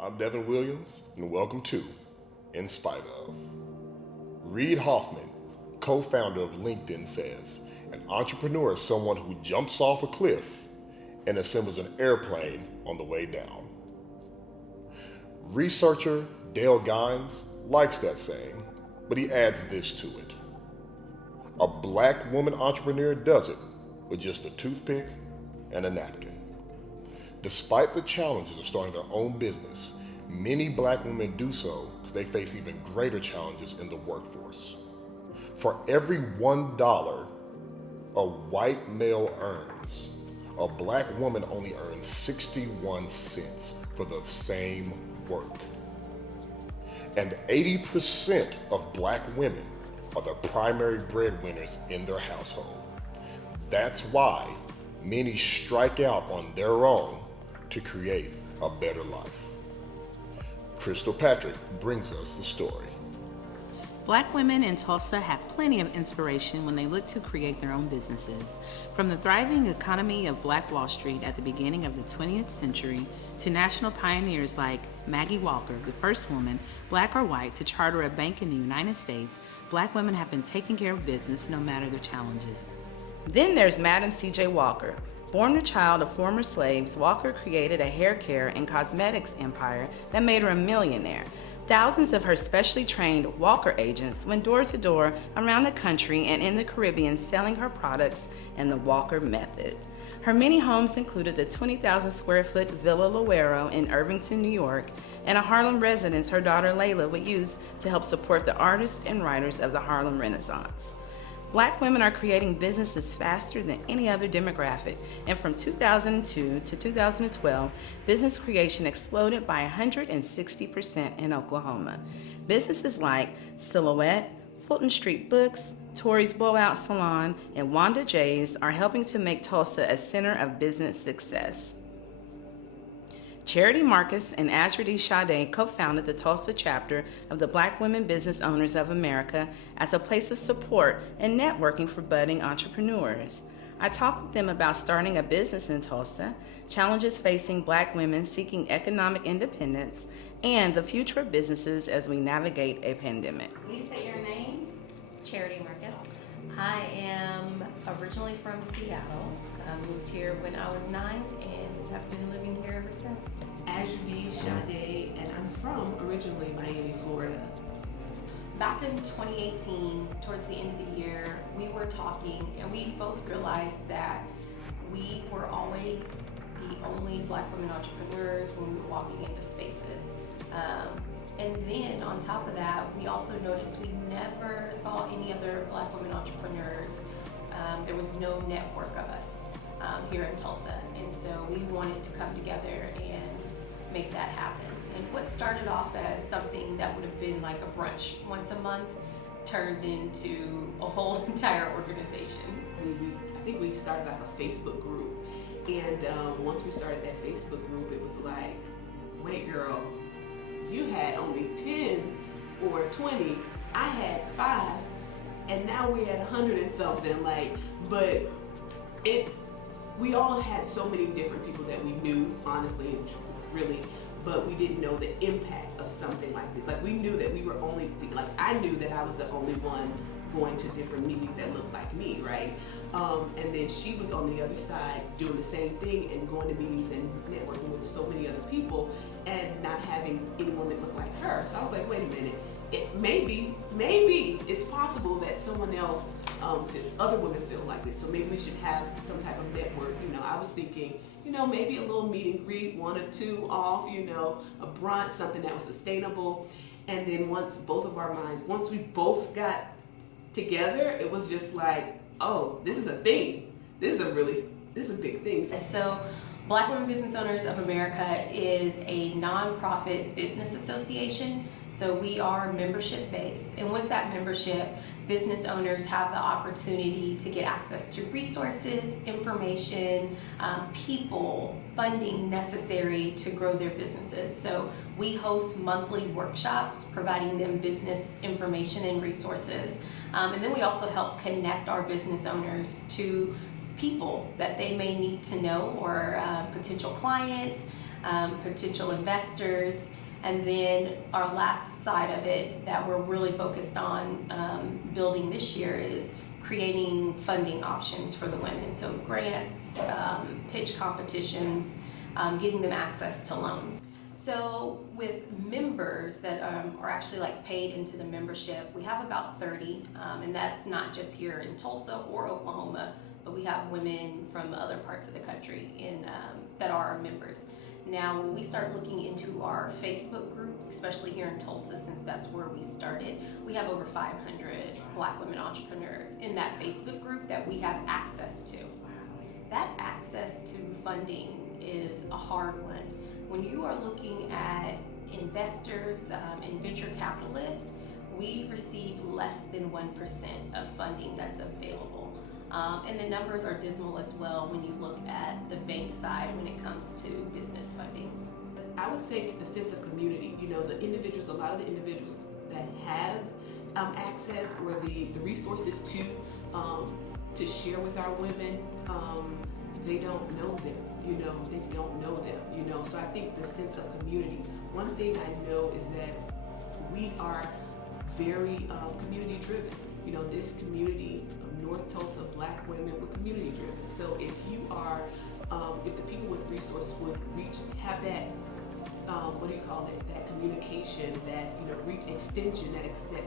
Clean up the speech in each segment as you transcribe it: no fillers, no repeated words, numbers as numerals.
I'm Devin Williams, and welcome to In Spite Of. Reid Hoffman, co-founder of LinkedIn, says, an entrepreneur is someone who jumps off a cliff and assembles an airplane on the way down. Researcher Dale Gines likes that saying, but he adds this to it. A black woman entrepreneur does it with just a toothpick and a napkin. Despite the challenges of starting their own business, many black women do so because they face even greater challenges in the workforce. For every $1 a white male earns, a black woman only earns 61 cents for the same work. And 80% of black women are the primary breadwinners in their household. That's why many strike out on their own to create a better life. Crystal Patrick brings us the story. Black women in Tulsa have plenty of inspiration when they look to create their own businesses. From the thriving economy of Black Wall Street at the beginning of the 20th century to national pioneers like Maggie Walker, the first woman, black or white, to charter a bank in the United States, black women have been taking care of business no matter their challenges. Then there's Madam C.J. Walker. Born a child of former slaves, Walker created a hair care and cosmetics empire that made her a millionaire. Thousands of her specially trained Walker agents went door to door around the country and in the Caribbean selling her products and the Walker method. Her many homes included the 20,000 square foot Villa Lowero in Irvington, New York, and a Harlem residence her daughter Layla would use to help support the artists and writers of the Harlem Renaissance. Black women are creating businesses faster than any other demographic, and from 2002 to 2012, business creation exploded by 160% in Oklahoma. Businesses like Silhouette, Fulton Street Books, Tori's Blowout Salon, and Wanda J's are helping to make Tulsa a center of business success. Charity Marcus and Aszrudee Sade co-founded the Tulsa chapter of the Black Women Business Owners of America as a place of support and networking for budding entrepreneurs. I talked with them about starting a business in Tulsa, challenges facing black women seeking economic independence, and the future of businesses as we navigate a pandemic. Please state your name. Charity Marcus. I am originally from Seattle. I moved here when I was 9 and have been living here ever since. Aszrudee Sade, and I'm from originally Miami, Florida. Back in 2018, towards the end of the year, we were talking and we both realized that we were always the only black women entrepreneurs when we were walking into spaces. And then on top of that, we also noticed we never saw any other black women entrepreneurs. There was no network of us here in Tulsa. And so we wanted to come together and make that happen. And what started off as something that would have been like a brunch once a month turned into a whole entire organization. I think we started like a Facebook group. And once we started that Facebook group, it was like, wait girl, you had only 10 or 20, I had 5, and now we're at 100 and something, but we all had so many different people that we knew, honestly, and really, but we didn't know the impact of something like this. Like we knew that we were only, I knew that I was the only one going to different meetings that looked like me, right? And then she was on the other side doing the same thing and going to meetings and networking with so many other people and not having anyone that looked like her. So I was like, wait a minute, maybe it's possible that someone else, other women feel like this. So maybe we should have some type of network. I was thinking, maybe a little meet and greet, 1 or 2 off, a brunch, something that was sustainable. And then once we both got together, it was just like, oh, this is a thing. This is a big thing. So Black Women Business Owners of America is a nonprofit business association. So we are membership based, and with that membership, business owners have the opportunity to get access to resources, information, people, funding necessary to grow their businesses. So we host monthly workshops providing them business information and resources. And then we also help connect our business owners to people that they may need to know, or potential clients, potential investors. And then our last side of it that we're really focused on building this year is creating funding options for the women. So grants, pitch competitions, getting them access to loans. So with members that are actually like paid into the membership, we have about 30, and that's not just here in Tulsa or Oklahoma, but we have women from other parts of the country that are our members. Now, when we start looking into our Facebook group, especially here in Tulsa, since that's where we started, we have over 500 Black women entrepreneurs in that Facebook group that we have access to. That access to funding is a hard one. When you are looking at investors and venture capitalists, we receive less than 1% of funding that's available. And the numbers are dismal as well when you look at the bank side when it comes to business funding. I would say the sense of community. You know, the individuals, a lot of the individuals that have access or the resources to share with our women, they don't know them. You know, they don't know them. You know, so I think the sense of community. One thing I know is that we are very community driven. You know, this community of North Tulsa Black women, we're community driven. So if you are, if the people with resources would have that, what do you call it? That communication, that extension, that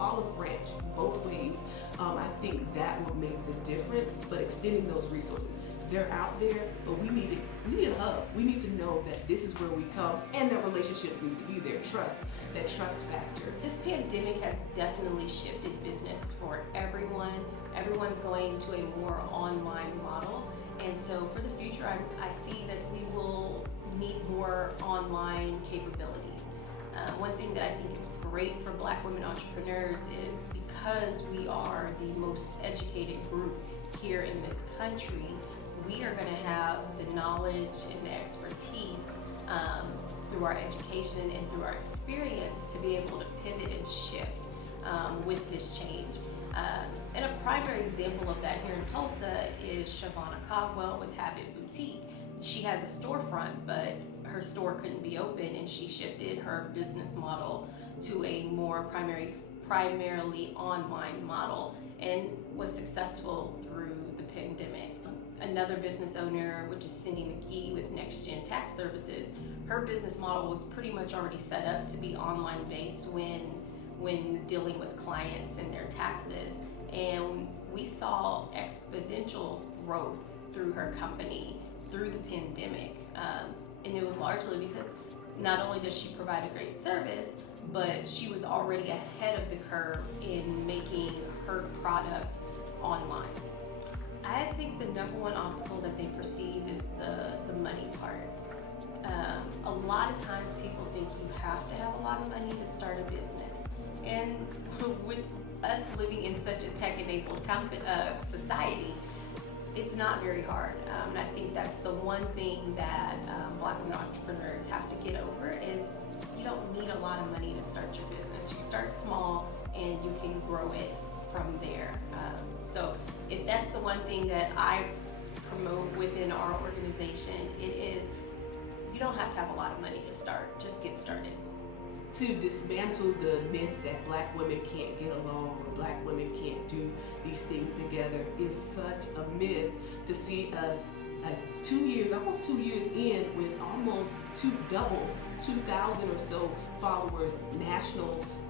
olive branch both ways. I think that would make the difference. But extending those resources, they're out there, but we need a hub. We need to know that this is where we come, and that relationship needs to be there. Trust, that trust factor. This pandemic has definitely shifted business for everyone. Everyone's going to a more online model, and so for the future, I see that we will need more online capabilities. One thing that I think is great for Black women entrepreneurs is because we are the most educated group here in this country, we are going to have the knowledge and the expertise through our education and through our experience to be able to pivot and shift with this change. And a primary example of that here in Tulsa is Shavonna Caldwell with Habit Boutique. She has a storefront, but her store couldn't be open, and she shifted her business model to a more primarily online model and was successful through the pandemic. Another business owner, which is Cindy McGee with Next Gen Tax Services, her business model was pretty much already set up to be online based when dealing with clients and their taxes. And we saw exponential growth through her company through the pandemic. And it was largely because not only does she provide a great service, but she was already ahead of the curve in making her product online. I think the number one obstacle that they perceive is the money part. A lot of times people think you have to have a lot of money to start a business. And with us living in such a tech-enabled society, it's not very hard. And I think that's the one thing that Black women entrepreneurs have to get over is you don't need a lot of money to start your business. You start small and you can grow it from there. So if that's the one thing that I promote within our organization, it is you don't have to have a lot of money to start. Just get started. To dismantle the myth that Black women can't get along or Black women can't do these things together is such a myth. To see us 2 years, almost 2 years in, with almost 2,000 or so followers,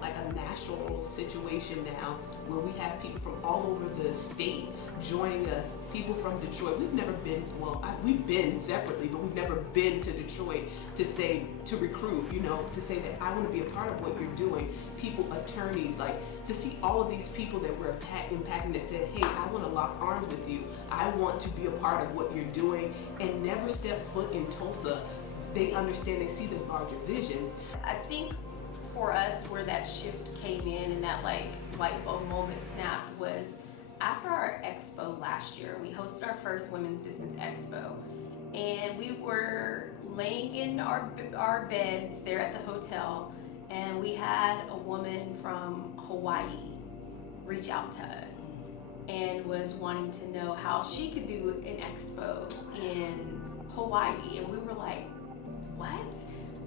like a national situation now, where we have people from all over the state joining us, people from Detroit. We've never been, we've been separately, but we've never been to Detroit to recruit, to say that I want to be a part of what you're doing. People, attorneys, to see all of these people that we're impacting that said, hey, I want to lock arms with you. I want to be a part of what you're doing, and never step foot in Tulsa. They understand, they see the larger vision. I think for us, where that shift came in and that light bulb moment snapped was after our expo last year. We hosted our first Women's Business Expo, and we were laying in our beds there at the hotel, and we had a woman from Hawaii reach out to us and was wanting to know how she could do an expo in Hawaii. And we were like, what?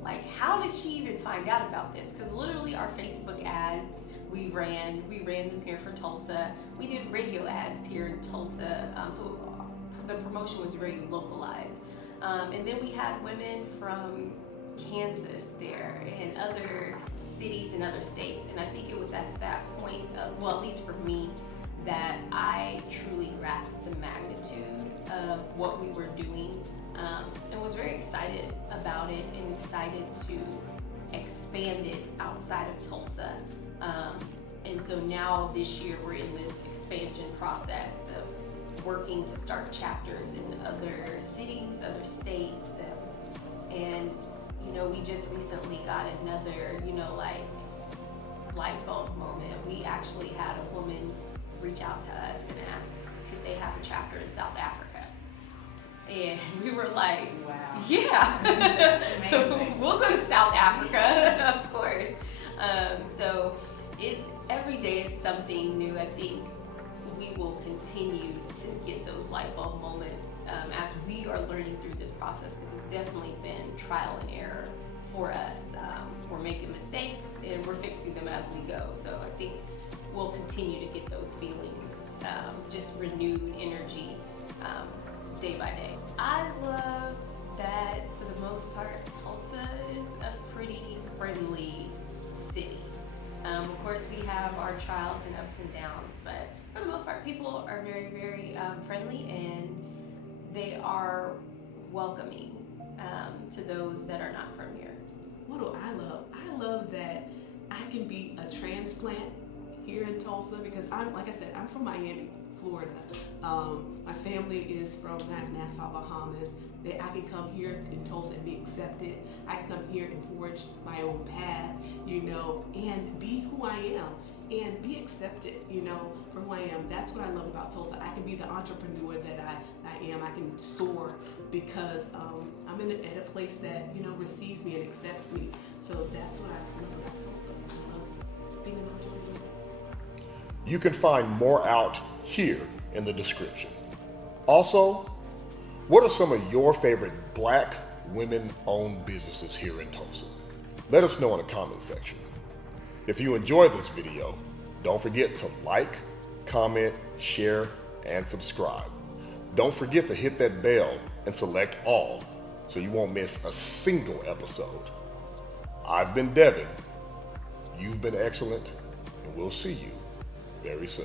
Like, how did she even find out about this? Because literally our Facebook ads, we ran them here for Tulsa. We did radio ads here in Tulsa. So the promotion was very localized. And then we had women from Kansas there and other cities and other states. And I think it was at that point, well, at least for me, that I truly grasped the magnitude of what we were doing, and was very excited about it and excited to expand it outside of Tulsa. And so now this year we're in this expansion process of working to start chapters in other cities, other states, and you know, we just recently got another, you know, like light bulb moment. We actually had a woman reach out to us and ask could they have a chapter in South Africa, and we were like, wow, yeah. That's amazing. We'll go to South Africa, of course. So every day it's something new. I think we will continue to get those light bulb moments as we are learning through this process, because it's definitely been trial and error for us. We're making mistakes and we're fixing them as we go. So I think we'll continue to get those feelings, just renewed energy day by day. I love that for the most part, Tulsa is a pretty friendly city. Of course, we have our trials and ups and downs, but for the most part, people are very, very friendly, and they are welcoming to those that are not from here. What do I love? I love that I can be a transplant here in Tulsa, because like I said, I'm from Miami, Florida. My family is from Nassau, Bahamas. That I can come here in Tulsa and be accepted. I can come here and forge my own path, you know, and be who I am and be accepted, you know, for who I am. That's what I love about Tulsa. I can be the entrepreneur that I am. I can soar because I'm at a place that, you know, receives me and accepts me. So that's what I love about Tulsa. I love being an entrepreneur. You can find more out here in the description. Also, what are some of your favorite Black women-owned businesses here in Tulsa? Let us know in the comment section. If you enjoyed this video, don't forget to like, comment, share, and subscribe. Don't forget to hit that bell and select all so you won't miss a single episode. I've been Devin. You've been excellent, and we'll see you very soon.